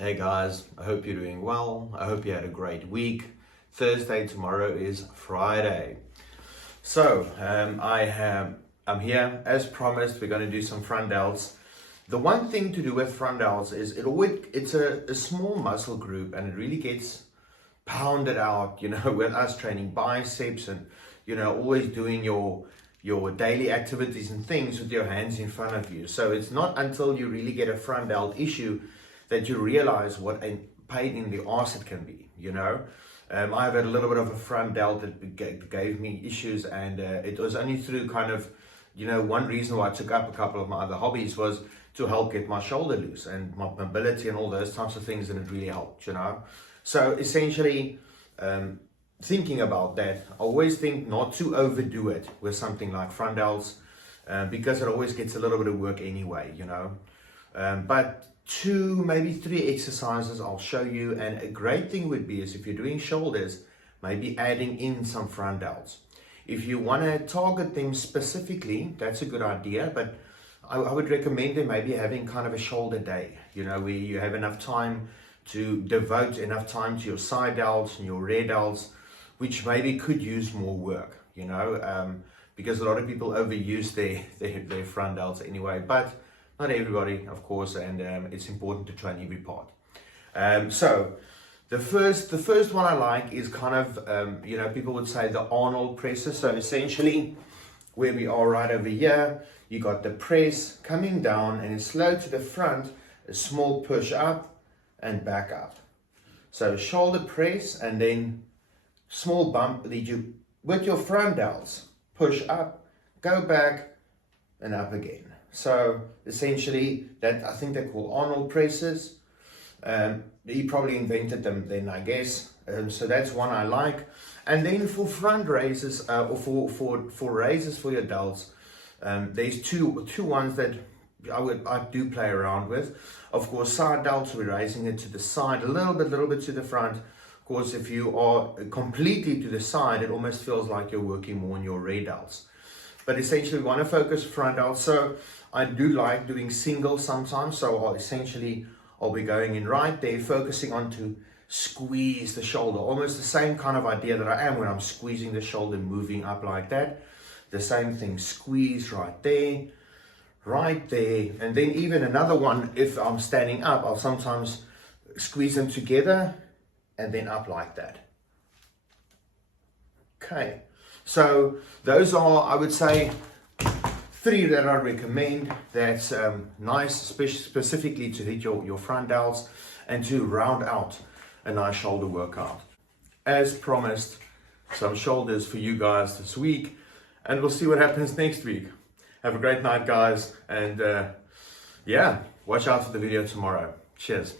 Hey guys, I hope you're doing well. I hope you had a great week. Thursday, tomorrow is Friday. So I'm here as promised. We're going to do some front delts. The one thing to do with front delts is it's a small muscle group and it really gets pounded out, with us training biceps and, always doing your daily activities and things with your hands in front of you. So it's not until you really get a front delt issue that you realize what a pain in the arse it can be, I've had a little bit of a front delt that gave me issues, and it was only through kind of, one reason why I took up a couple of my other hobbies was to help get my shoulder loose and my mobility and all those types of things, and it really helped, So essentially, thinking about that, I always think not to overdo it with something like front delts, because it always gets a little bit of work anyway, but 2, maybe 3 exercises I'll show you, and a great thing would be is if you're doing shoulders, maybe adding in some front delts. If you want to target them specifically, that's a good idea, but I would recommend them maybe having kind of a shoulder day, where you have enough time to devote enough time to your side delts and your rear delts, which maybe could use more work, because a lot of people overuse their front delts anyway, but not everybody, of course, and it's important to train every part. So the first one I like is kind of, people would say the Arnold presses. So essentially, where we are right over here, you got the press coming down and it's slow to the front, a small push up and back up. So shoulder press and then small bump that you, with your front delts, push up, go back and up again. So essentially, that I think they're called Arnold presses. He probably invented them then, I guess. So that's one I like. And then for front raises, or for raises for your delts, there's two ones that I do play around with. Of course, side delts, we're raising it to the side, a little bit to the front. Of course, if you are completely to the side, it almost feels like you're working more on your rear delts. But essentially, we want to focus front delts. So I do like doing singles sometimes. So I'll be going in right there, focusing on to squeeze the shoulder. Almost the same kind of idea that I am when I'm squeezing the shoulder, moving up like that. The same thing, squeeze right there. And then even another one, if I'm standing up, I'll sometimes squeeze them together and then up like that. Okay. So those are, I would say, 3 that I recommend. That's nice, specifically to hit your front delts and to round out a nice shoulder workout. As promised, some shoulders for you guys this week, and we'll see what happens next week. Have a great night, guys, and watch out for the video tomorrow. Cheers.